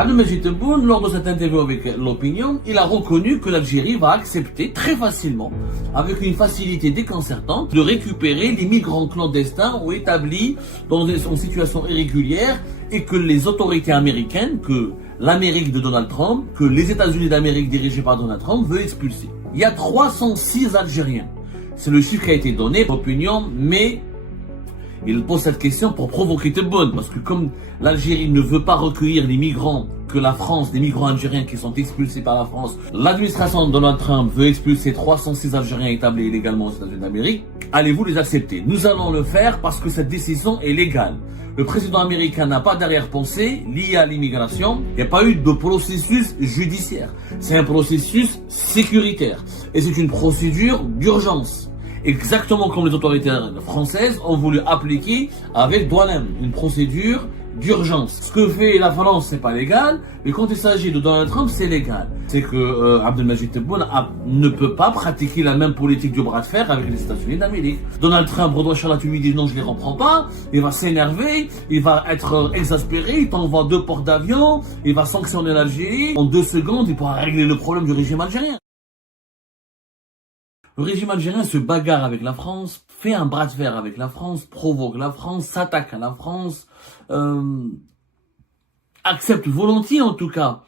Abdelmajid Tebboune, lors de cette interview avec l'opinion, il a reconnu que l'Algérie va accepter très facilement, avec une facilité déconcertante, de récupérer les migrants clandestins ou établis dans une situation irrégulière et que les autorités américaines, que l'Amérique de Donald Trump, que les États-Unis d'Amérique dirigés par Donald Trump veulent expulser. Il y a 306 Algériens. C'est le chiffre qui a été donné par l'opinion, mais il pose cette question pour provoquer Tebboune, parce que comme l'Algérie ne veut pas recueillir les migrants que la France, des migrants algériens qui sont expulsés par la France, l'administration de Donald Trump veut expulser 306 Algériens établis illégalement aux États-Unis d'Amérique. Allez-vous les accepter? Nous allons le faire parce que cette décision est légale. Le président américain n'a pas d'arrière-pensée liée à l'immigration. Il n'y a pas eu de processus judiciaire. C'est un processus sécuritaire. Et c'est une procédure d'urgence. Exactement comme les autorités françaises ont voulu appliquer avec Douanem, une procédure d'urgence. Ce que fait la France, c'est pas légal, mais quand il s'agit de Donald Trump, c'est légal. C'est que Abdelmajid Tebboune ne peut pas pratiquer la même politique du bras de fer avec les États-Unis d'Amérique. Donald Trump, Redouane Charlat, tu lui dis non, je les reprends pas, il va s'énerver, il va être exaspéré, il t'envoie 2 portes d'avion, il va sanctionner l'Algérie. En 2 secondes, il pourra régler le problème du régime algérien. Le régime algérien se bagarre avec la France, fait un bras de fer avec la France, provoque la France, s'attaque à la France, accepte volontiers en tout cas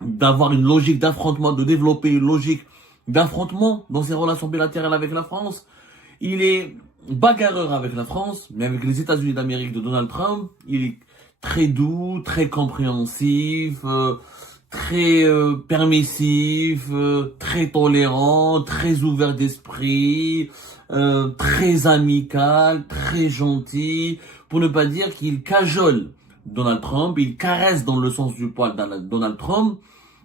d'avoir une logique d'affrontement, de développer une logique d'affrontement dans ses relations bilatérales avec la France. Il est bagarreur avec la France, mais avec les États-Unis d'Amérique de Donald Trump, il est très doux, très compréhensif, très permissif, très tolérant, très ouvert d'esprit, très amical, très gentil, pour ne pas dire qu'il cajole Donald Trump, il caresse dans le sens du poil Donald Trump,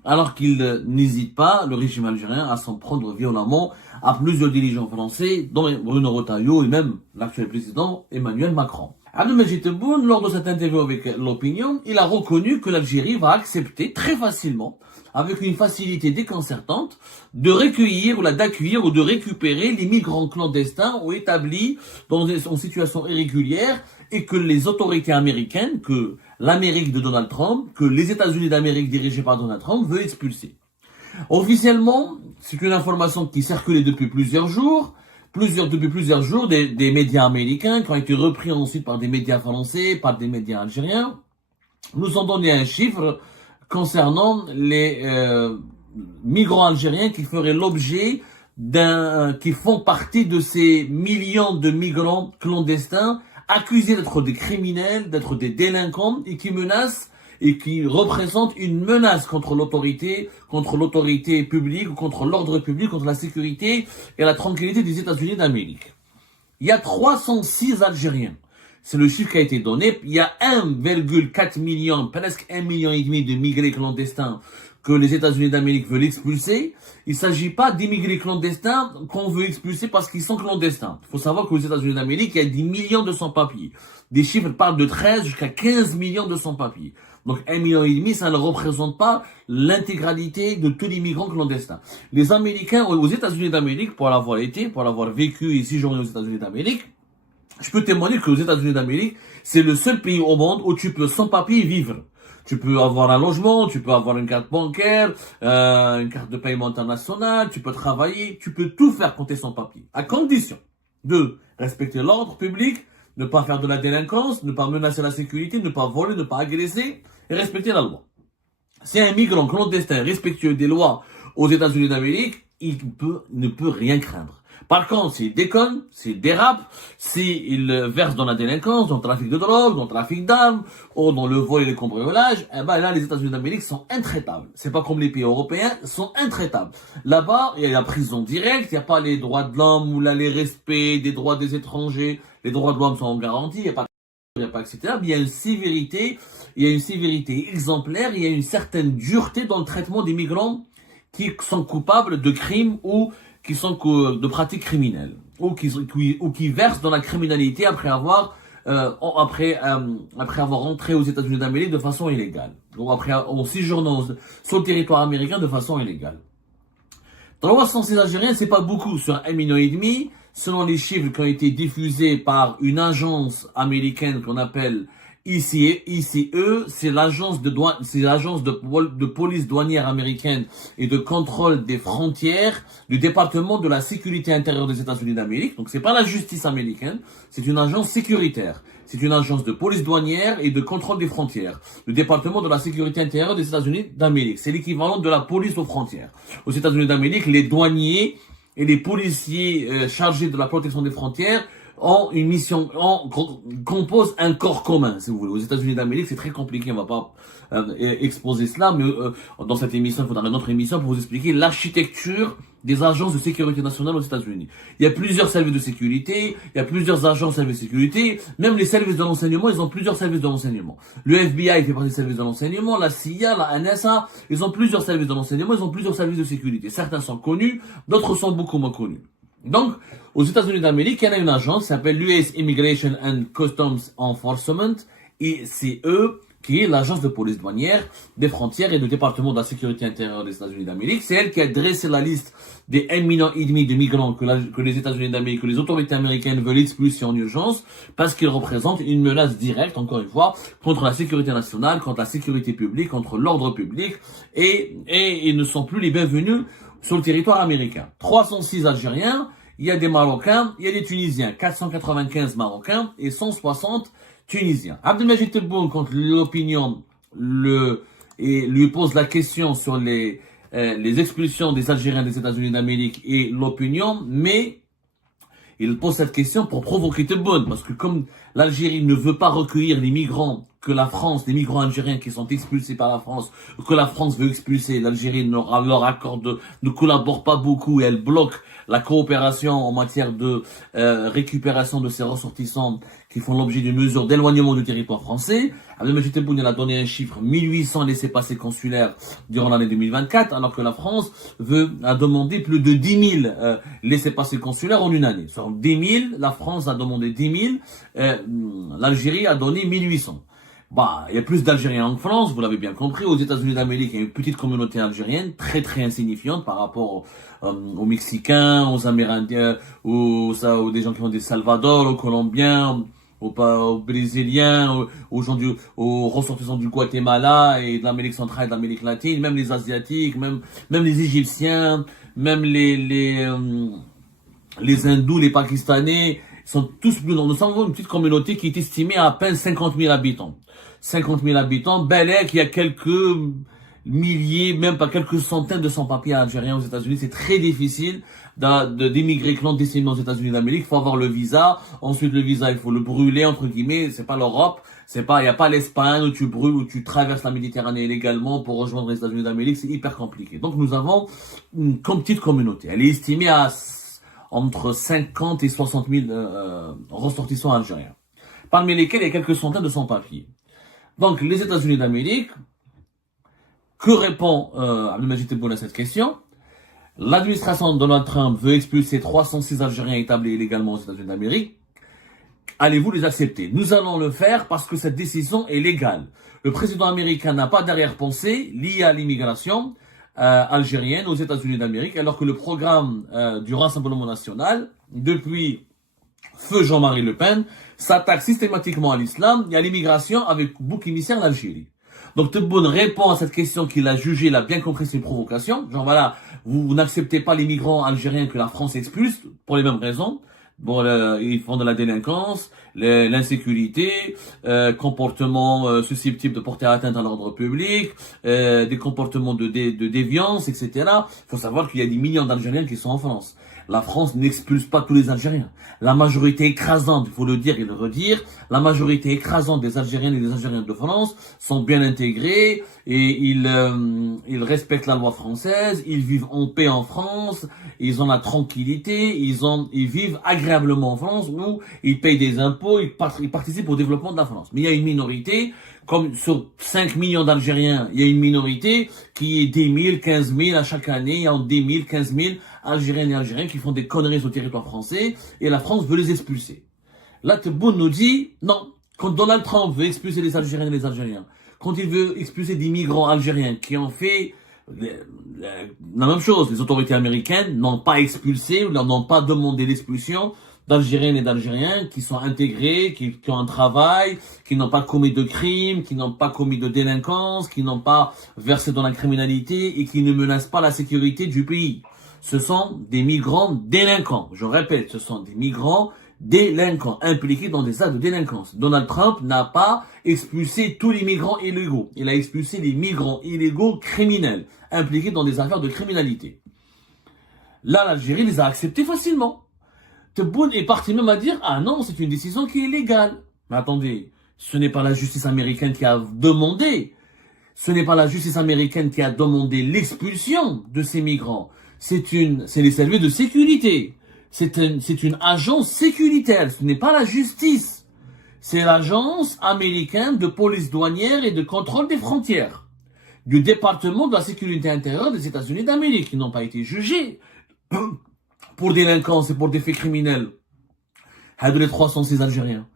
alors qu'il n'hésite pas, le régime algérien, à s'en prendre violemment à plusieurs dirigeants français, dont Bruno Retailleau et même l'actuel président Emmanuel Macron. Abdelmajid Tebboune, lors de cette interview avec l'opinion, il a reconnu que l'Algérie va accepter très facilement, avec une facilité déconcertante, de recueillir d'accueillir ou de récupérer les migrants clandestins ou établis dans une situation irrégulière et que les autorités américaines, que l'Amérique de Donald Trump, que les États-Unis d'Amérique dirigés par Donald Trump veulent expulser. Officiellement, c'est une information qui circulait depuis plusieurs jours, des médias américains qui ont été repris ensuite par des médias français, par des médias algériens, nous ont donné un chiffre concernant les migrants algériens qui feraient l'objet qui font partie de ces millions de migrants clandestins accusés d'être des criminels, d'être des délinquants et qui menacent et qui représentent une menace contre l'autorité publique, contre l'ordre public, contre la sécurité et la tranquillité des États-Unis d'Amérique. Il y a 306 Algériens. C'est le chiffre qui a été donné. Il y a 1,4 million, presque 1,5 million de migrés clandestins que les États-Unis d'Amérique veulent expulser. Il ne s'agit pas d'immigrés clandestins qu'on veut expulser parce qu'ils sont clandestins. Il faut savoir qu'aux États-Unis d'Amérique, il y a 10 millions de sans-papiers. Des chiffres parlent de 13 jusqu'à 15 millions de sans-papiers. Donc 1,5 million, ça ne représente pas l'intégralité de tous les migrants clandestins. Les Américains aux États-Unis d'Amérique, pour l'avoir vécu et séjourné aux États-Unis d'Amérique, je peux témoigner qu'aux États-Unis d'Amérique, c'est le seul pays au monde où tu peux sans papier vivre. Tu peux avoir un logement, tu peux avoir une carte bancaire, une carte de paiement internationale, tu peux travailler, tu peux tout faire quand tu es sans papier. À condition de respecter l'ordre public, ne pas faire de la délinquance, ne pas menacer la sécurité, ne pas voler, ne pas agresser et respecter la loi. Si un migrant clandestin respectueux des lois aux États-Unis d'Amérique, il ne peut rien craindre. Par contre, s'il déconne, s'il dérape, s'il verse dans la délinquance, dans le trafic de drogue, dans le trafic d'armes, ou dans le vol et le cambriolage, eh ben là, les États-Unis d'Amérique sont intraitables. C'est pas comme les pays européens, sont intraitables. Là-bas, il y a la prison directe, il n'y a pas les droits de l'homme ou là, les respects des droits des étrangers. Les droits de l'homme sont garantis, il n'y a pas etc. Mais il y a une sévérité exemplaire, il y a une certaine dureté dans le traitement des migrants qui sont coupables de crimes ou qui sont de pratiques criminelles ou qui versent dans la criminalité après avoir rentré aux États-Unis d'Amérique de façon illégale ou en séjournant sur le territoire américain de façon illégale. 306 Algériens, c'est pas beaucoup sur 1,5 million. Selon les chiffres qui ont été diffusés par une agence américaine qu'on appelle ICE, c'est l'agence de douane, c'est l'agence de police douanière américaine et de contrôle des frontières du département de la sécurité intérieure des États-Unis d'Amérique. Donc c'est pas la justice américaine, c'est une agence sécuritaire. C'est une agence de police douanière et de contrôle des frontières. Le département de la sécurité intérieure des États-Unis d'Amérique. C'est l'équivalent de la police aux frontières. Aux États-Unis d'Amérique, les douaniers et les policiers chargés de la protection des frontières ont une mission, composent un corps commun, si vous voulez. Aux États-Unis d'Amérique, c'est très compliqué, on va pas exposer cela, mais dans cette émission, il faudra une autre émission pour vous expliquer l'architecture des agences de sécurité nationale aux États-Unis. Il y a plusieurs services de sécurité, il y a plusieurs agences de services de sécurité, même les services de renseignement, ils ont plusieurs services de renseignement. Le FBI fait partie des services de renseignement, la CIA, la NSA, ils ont plusieurs services de renseignement, ils ont plusieurs services de sécurité. Certains sont connus, d'autres sont beaucoup moins connus. Donc, aux États-Unis d'Amérique, il y en a une agence qui s'appelle l'US Immigration and Customs Enforcement, ICE, qui est l'agence de police douanière des frontières et du département de la sécurité intérieure des États-Unis d'Amérique. C'est elle qui a dressé la liste des 1,5 million de migrants que les États-Unis d'Amérique, que les autorités américaines veulent expulser en urgence, parce qu'ils représentent une menace directe, encore une fois, contre la sécurité nationale, contre la sécurité publique, contre l'ordre public, et ils ne sont plus les bienvenus sur le territoire américain. 306 Algériens, il y a des Marocains, il y a des Tunisiens, 495 Marocains et 160 Tunisiens. Abdelmajid Tebboune, quand l'opinion lui pose la question sur les expulsions des Algériens des États-Unis d'Amérique et l'opinion, mais il pose cette question pour provoquer Tebboune, parce que comme l'Algérie ne veut pas recueillir les migrants que la France, les migrants algériens qui sont expulsés par la France, que la France veut expulser, l'Algérie leur accorde, ne collabore pas beaucoup et elle bloque la coopération en matière de récupération de ces ressortissants qui font l'objet d'une mesure d'éloignement du territoire français. Abdelmajid Tebboune a donné un chiffre, 1800 laissez-passer consulaires durant l'année 2024, alors que la France a demandé plus de 10 000 laissez-passer consulaires en une année. Sur 10 000, la France a demandé 10 000, l'Algérie a donné 1800. Il y a plus d'Algériens en France, vous l'avez bien compris. Aux États-Unis d'Amérique, il y a une petite communauté algérienne, très très insignifiante par rapport aux Mexicains, aux Amérindiens, aux des gens qui ont des Salvador, aux Colombiens, aux Brésiliens, aux ressortissants du Guatemala et de l'Amérique centrale et de l'Amérique latine, même les Asiatiques, même les Égyptiens, même les Hindous, les Pakistanais, sont tous plus nombreux. Nous sommes une petite communauté qui est estimée à peine 50 000 habitants. 50 000 habitants, bel est qu'il y a quelques milliers, même pas quelques centaines de sans-papiers algériens aux États-Unis. C'est très difficile d'émigrer clandestinement aux États-Unis d'Amérique. Il faut avoir le visa. Ensuite, le visa, il faut le brûler, entre guillemets. C'est pas l'Europe. Il y a pas l'Espagne où tu brûles, où tu traverses la Méditerranée illégalement pour rejoindre les États-Unis d'Amérique. C'est hyper compliqué. Donc, nous avons une petite communauté. Elle est estimée à entre 50 et 60 000 ressortissants algériens, parmi lesquels il y a quelques centaines de sans-papiers. Donc, les États-Unis d'Amérique, que répond Abdelmajid Tebboune à cette question? L'administration de Donald Trump veut expulser 306 Algériens établis illégalement aux États-Unis d'Amérique. Allez-vous les accepter? Nous allons le faire parce que cette décision est légale. Le président américain n'a pas d'arrière-pensée liée à l'immigration algérienne aux États-Unis d'Amérique, alors que le programme du Rassemblement national, depuis feu Jean-Marie Le Pen, s'attaque systématiquement à l'islam et à l'immigration avec bouc émissaire l'Algérie. Donc Tebboune répond à cette question qu'il a jugée, il a bien compris, c'est une provocation. Genre voilà, vous n'acceptez pas les migrants algériens que la France expulse pour les mêmes raisons. Ils font de la délinquance, l'insécurité, comportements susceptibles de porter atteinte à l'ordre public, des comportements de déviance, etc. Il faut savoir qu'il y a des millions d'Algériens qui sont en France. La France n'expulse pas tous les Algériens. La majorité écrasante, il faut le dire et le redire, la majorité écrasante des Algériennes et des Algériens de France sont bien intégrés et ils respectent la loi française, ils vivent en paix en France, ils ont la tranquillité, ils vivent agréablement en France où ils payent des impôts, ils participent au développement de la France. Mais il y a une minorité, comme sur 5 millions d'Algériens, il y a une minorité qui est 10 000, 15 000 à chaque année, il y a 10 000, 15 000 Algériennes et Algériens qui font des conneries sur le territoire français et la France veut les expulser. Là, Tebboune nous dit, non, quand Donald Trump veut expulser les Algériennes et les Algériens, quand il veut expulser des migrants algériens qui ont fait la même chose, les autorités américaines n'ont pas expulsé ou n'ont pas demandé l'expulsion d'Algériennes et d'Algériens qui sont intégrés, qui ont un travail, qui n'ont pas commis de crimes, qui n'ont pas commis de délinquance, qui n'ont pas versé dans la criminalité et qui ne menacent pas la sécurité du pays. Ce sont des migrants délinquants. Je répète, ce sont des migrants délinquants, impliqués dans des actes de délinquance. Donald Trump n'a pas expulsé tous les migrants illégaux. Il a expulsé les migrants illégaux criminels, impliqués dans des affaires de criminalité. Là, l'Algérie les a acceptés facilement. Tebboune est parti même à dire, ah non, c'est une décision qui est légale. Mais attendez, ce n'est pas la justice américaine qui a demandé. Ce n'est pas la justice américaine qui a demandé l'expulsion de ces migrants. C'est les services de sécurité. C'est une agence sécuritaire. Ce n'est pas la justice. C'est l'agence américaine de police douanière et de contrôle des frontières. Du département de la sécurité intérieure des États-Unis d'Amérique, qui n'ont pas été jugés pour délinquance et pour des faits criminels. Les 306 Algériens.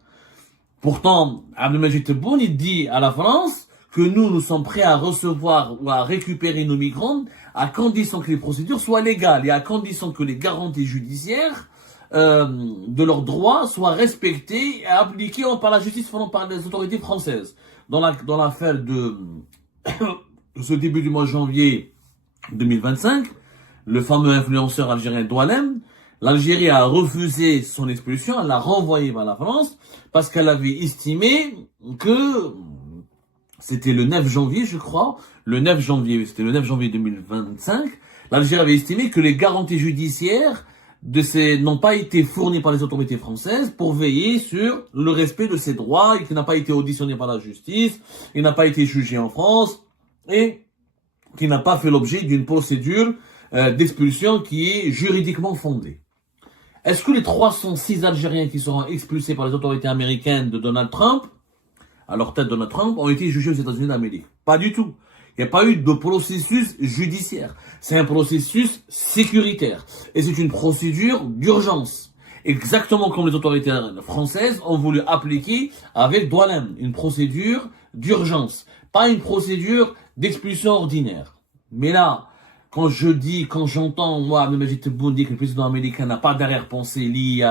Pourtant, Abdelmajid Tebboune, il dit à la France que nous sommes prêts à recevoir ou à récupérer nos migrants à condition que les procédures soient légales et à condition que les garanties judiciaires de leurs droits soient respectées et appliquées par la justice, par les autorités françaises. Dans l'affaire de ce début du mois de janvier 2025, le fameux influenceur algérien Doualem, l'Algérie a refusé son expulsion, elle l'a renvoyé vers la France parce qu'elle avait estimé que c'était le 9 janvier, je crois, c'était le 9 janvier 2025, l'Algérie avait estimé que les garanties judiciaires n'ont pas été fournies par les autorités françaises pour veiller sur le respect de ses droits et qu'il n'a pas été auditionné par la justice, il n'a pas été jugé en France et qu'il n'a pas fait l'objet d'une procédure d'expulsion qui est juridiquement fondée. Est-ce que les 306 Algériens qui seront expulsés par les autorités américaines de Donald Trump, à leur tête Donald Trump, ont été jugés aux États-Unis d'Amérique? Pas du tout. Il n'y a pas eu de processus judiciaire. C'est un processus sécuritaire. Et c'est une procédure d'urgence. Exactement comme les autorités françaises ont voulu appliquer avec Doualem. Une procédure d'urgence. Pas une procédure d'expulsion ordinaire. Mais là, quand j'entends, moi, Abdelmajid Tebboune dire que le président américain n'a pas d'arrière-pensée liée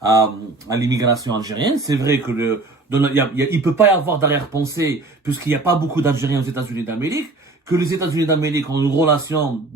à l'immigration algérienne, c'est vrai que il peut pas y avoir d'arrière-pensée puisqu'il n'y a pas beaucoup d'Algériens aux États-Unis d'Amérique, que les États-Unis d'Amérique ont une relation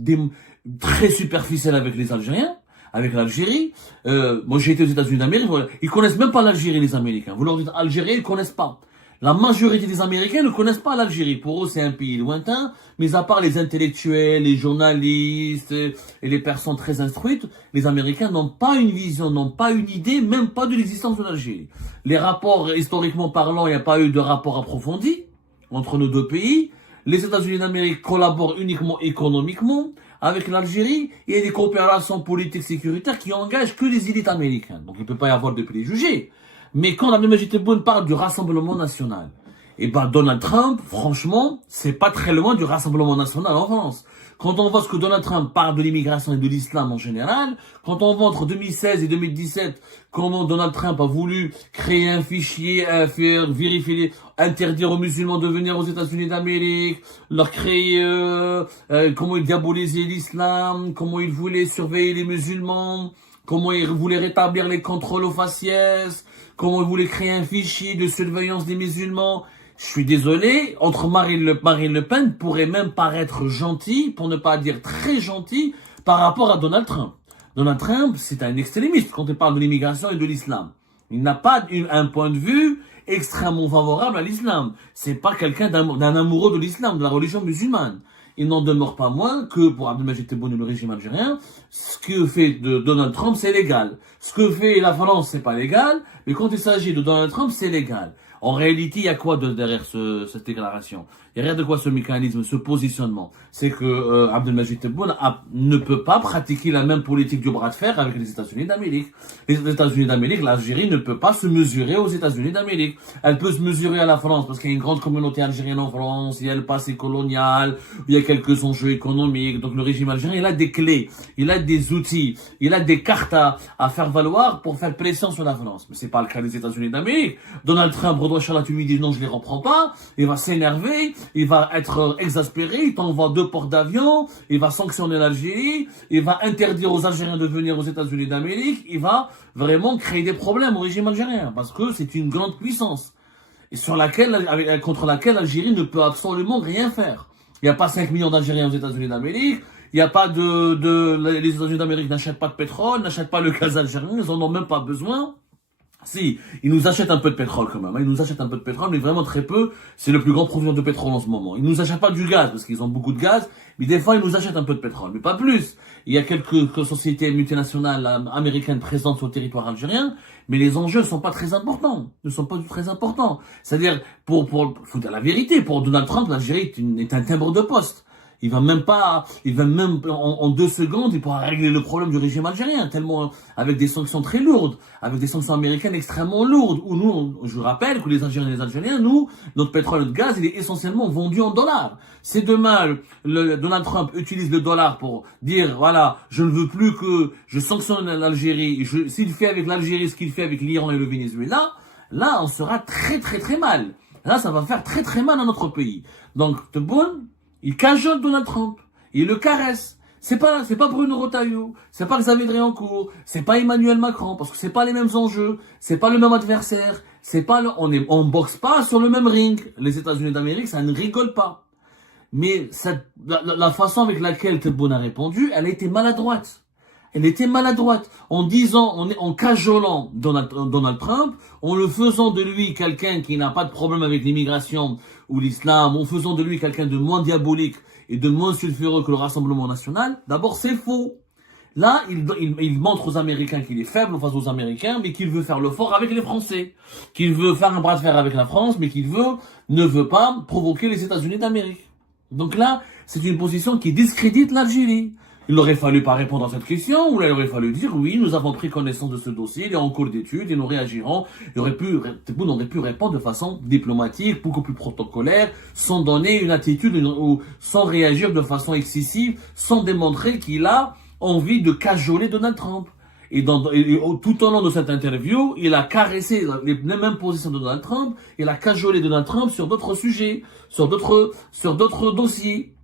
très superficielle avec les Algériens, avec l'Algérie. Moi, j'ai été aux États-Unis d'Amérique, ils connaissent même pas l'Algérie, les Américains. Vous leur dites Algérie, ils connaissent pas. La majorité des Américains ne connaissent pas l'Algérie. Pour eux, c'est un pays lointain, mais à part les intellectuels, les journalistes et les personnes très instruites, les Américains n'ont pas une vision, n'ont pas une idée, même pas de l'existence de l'Algérie. Les rapports, historiquement parlant, il n'y a pas eu de rapport approfondi entre nos deux pays. Les États-Unis d'Amérique collaborent uniquement économiquement avec l'Algérie et il y a des coopérations politiques sécuritaires qui engagent que les élites américaines. Donc il ne peut pas y avoir de préjugés. Mais quand Abdelmajid Tebboune parle du Rassemblement national, et Donald Trump, franchement, c'est pas très loin du Rassemblement national en France. Quand on voit ce que Donald Trump parle de l'immigration et de l'islam en général, quand on voit entre 2016 et 2017 comment Donald Trump a voulu créer un fichier, faire vérifier, interdire aux musulmans de venir aux États-Unis d'Amérique, leur créer, comment il diabolisait l'islam, comment il voulait surveiller les musulmans, comment il voulait rétablir les contrôles aux faciès, comment il voulait créer un fichier de surveillance des musulmans. Je suis désolé, Marine Le Pen pourrait même paraître gentil, pour ne pas dire très gentil, par rapport à Donald Trump. Donald Trump, c'est un extrémiste quand il parle de l'immigration et de l'islam. Il n'a pas un point de vue extrêmement favorable à l'islam. C'est pas quelqu'un d'un amoureux de l'islam, de la religion musulmane. Il n'en demeure pas moins que pour Abdelmajid Tebboune et le régime algérien, ce que fait de Donald Trump, c'est légal. Ce que fait la France, c'est pas légal, mais quand il s'agit de Donald Trump, c'est légal. En réalité, il y a quoi derrière cette déclaration? Il y a rien de quoi ce mécanisme, ce positionnement. C'est que Abdelmajid Tebboune ne peut pas pratiquer la même politique du bras de fer avec les États-Unis d'Amérique. Les États-Unis d'Amérique, l'Algérie ne peut pas se mesurer aux États-Unis d'Amérique. Elle peut se mesurer à la France parce qu'il y a une grande communauté algérienne en France, il y a le passé colonial, il y a quelques enjeux économiques. Donc le régime algérien, il a des clés, il a des outils, il a des cartes à faire valoir pour faire pression sur la France. Mais c'est pas le cas des États-Unis d'Amérique. Donald Trump redonne Inch'Allah, tu lui dis non, je les reprends pas, il va s'énerver, il va être exaspéré, il t'envoie 2 ports d'avion, il va sanctionner l'Algérie, il va interdire aux Algériens de venir aux États-Unis d'Amérique, il va vraiment créer des problèmes au régime algérien, parce que c'est une grande puissance, et contre laquelle l'Algérie ne peut absolument rien faire. Il n'y a pas 5 millions d'Algériens aux États-Unis d'Amérique, il n'y a pas les États-Unis d'Amérique n'achètent pas de pétrole, n'achètent pas le gaz algérien, ils en ont même pas besoin. Si, ils nous achètent un peu de pétrole quand même, hein. Ils nous achètent un peu de pétrole, mais vraiment très peu. C'est le plus grand producteur de pétrole en ce moment. Ils nous achètent pas du gaz, parce qu'ils ont beaucoup de gaz, mais des fois ils nous achètent un peu de pétrole, mais pas plus. Il y a quelques sociétés multinationales américaines présentes sur le territoire algérien, mais les enjeux sont pas très importants. Ne sont pas très importants. C'est-à-dire, faut dire la vérité, pour Donald Trump, l'Algérie est un timbre de poste. Il va même, en 2 secondes, il pourra régler le problème du régime algérien, tellement, avec des sanctions très lourdes, avec des sanctions américaines extrêmement lourdes, où nous, je rappelle que les Algériens et les Algériens, nous, notre pétrole et notre gaz, il est essentiellement vendu en dollars. C'est demain, Donald Trump utilise le dollar pour dire, voilà, je ne veux plus que je sanctionne l'Algérie, s'il fait avec l'Algérie ce qu'il fait avec l'Iran et le Venezuela, là, on sera très très très mal. Là, ça va faire très très mal à notre pays. Donc, Tebboune, il cajole Donald Trump, il le caresse. C'est pas Bruno Retailleau, c'est pas Xavier Driancourt, c'est pas Emmanuel Macron, parce que c'est pas les mêmes enjeux, c'est pas le même adversaire, on boxe pas sur le même ring. Les États-Unis d'Amérique, ça ne rigole pas. Mais la façon avec laquelle Tebboune a répondu, elle a été maladroite. Elle était maladroite en disant, en cajolant Donald Trump, en le faisant de lui quelqu'un qui n'a pas de problème avec l'immigration ou l'islam, en faisant de lui quelqu'un de moins diabolique et de moins sulfureux que le Rassemblement national. D'abord, c'est faux. Là, il montre aux Américains qu'il est faible face aux Américains, mais qu'il veut faire le fort avec les Français. Qu'il veut faire un bras de fer avec la France, mais ne veut pas provoquer les États-Unis d'Amérique. Donc là, c'est une position qui discrédite l'Algérie. Il aurait fallu pas répondre à cette question, ou là, il aurait fallu dire, oui, nous avons pris connaissance de ce dossier, il est en cours d'étude, et nous réagirons. Tebboune aurait pu répondre de façon diplomatique, beaucoup plus protocolaire, sans donner une attitude, ou sans réagir de façon excessive, sans démontrer qu'il a envie de cajoler Donald Trump. Et tout au long de cette interview, il a caressé les mêmes positions de Donald Trump, il a cajolé Donald Trump sur d'autres sujets, sur d'autres dossiers.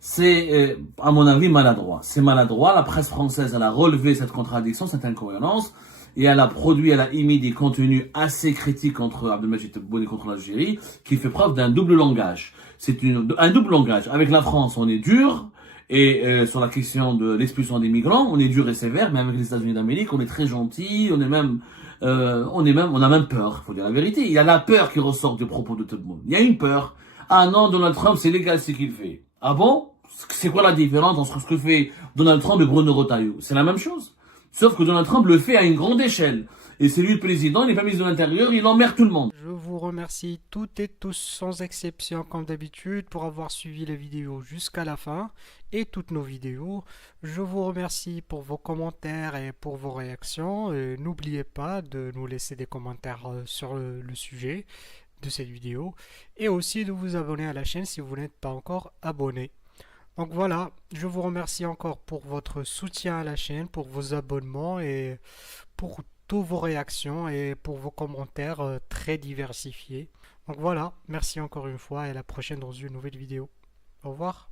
C'est, à mon avis, maladroit. C'est maladroit. La presse française, elle a relevé cette contradiction, cette incohérence, et elle a émis des contenus assez critiques contre Abdelmajid Tebboune et contre l'Algérie, qui fait preuve d'un double langage. C'est un double langage. Avec la France, on est dur, et sur la question de l'expulsion des migrants, on est dur et sévère, mais avec les États-Unis d'Amérique, on est très gentil, on a même peur. Faut dire la vérité. Il y a la peur qui ressort du propos de Tebboune. Il y a une peur. Ah non, Donald Trump, c'est légal ce qu'il fait. Ah bon? C'est quoi la différence entre ce que fait Donald Trump et Bruno Retailleau? C'est la même chose. Sauf que Donald Trump le fait à une grande échelle. Et c'est lui le président, il n'est pas ministre de l'Intérieur, il emmerde tout le monde. Je vous remercie toutes et tous sans exception comme d'habitude pour avoir suivi les vidéos jusqu'à la fin et toutes nos vidéos. Je vous remercie pour vos commentaires et pour vos réactions. N'oubliez pas de nous laisser des commentaires sur le sujet de cette vidéo et aussi de vous abonner à la chaîne si vous n'êtes pas encore abonné. Donc voilà, je vous remercie encore pour votre soutien à la chaîne, pour vos abonnements et pour toutes vos réactions et pour vos commentaires très diversifiés. Donc voilà, merci encore une fois et à la prochaine dans une nouvelle vidéo. Au revoir.